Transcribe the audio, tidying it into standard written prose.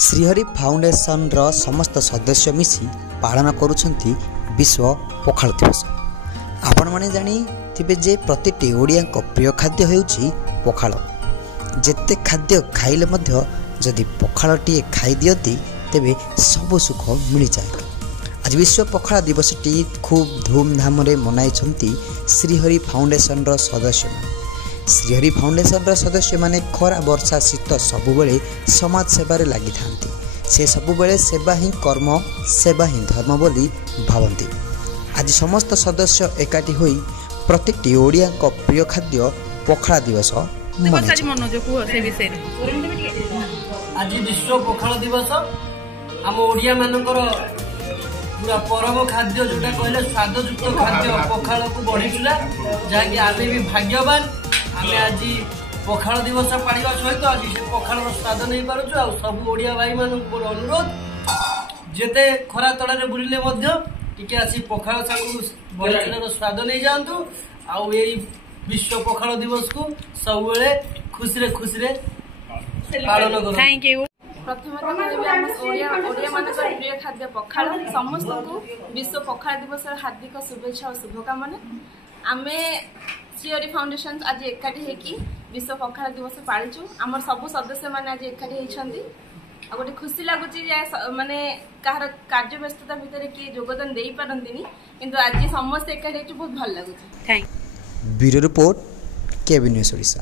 Shrihari foundation रो समस्त सदस्य मिसी पालन करुछंती विश्व पखाल दिवस। आपण माने जानी थिबे जे प्रतिटी ओडिया को प्रिय खाद्य हेउची पखाल। जेते खाद्य खाइले मध्य जदि पखालटी खाई दियती तेबे सब सुख मिल जाए। आज विश्व पखाल दिवस टी खूब धूमधाम रे मनाइछंती श्रीहरि फाउंडेशन रो सदस्य माने। श्रीहरि फाउंडेशन रो सदस्य माने खरा वर्षा शीत सबुबेले समाज सेवारे लागि थांती। से सबुबेले सेवा ही कर्म सेवा ही धर्म बोली भावंती। आज समस्त सदस्य एकाठी होई प्रतिटी ओडिया को प्रिय खाद्य पखाल दिवस आज विश्व पखाल दिवस आम ओडिया मानकर पूरा परम खाद्य जोटा कहले स्वादयुक्त खाद्य पखाल को बढ़ीला जहाँकि आम भी भाग्यवान आम आज पखाल दिवस पाड़ा सहित आज से पखाल स्वाद नहीं पार्छु। आ सब ओडिया भाई मान अनुरोध जेते खरा तले बुलिले टिके आसी पखाल सागु बड़ीचुरार स्वाद नहीं जातु। आउ विश्व पखाल दिवस को सब खुशी खुशी पालन करूँ। Thank you. प्रथम ओडिया मान प्रिय खाद्य पखाल समस्त को विश्व पखाल दिवस हार्दिक शुभेच्छा और शुभकामना। आम श्रीहरि फाउंडेशन आज एकाठी होगी विश्व पखाल दिवस पालिचु। आम सब सदस्य मैंने आज एकाठी होती गोटे खुशी लगुच माने कहार कार्य व्यस्तता भितर किए योगदान दे पारती किंतु आज समस्त एकाठी बहुत भल लगुच। ब्यूरो रिपोर्ट केबी न्यूज ओडिशा।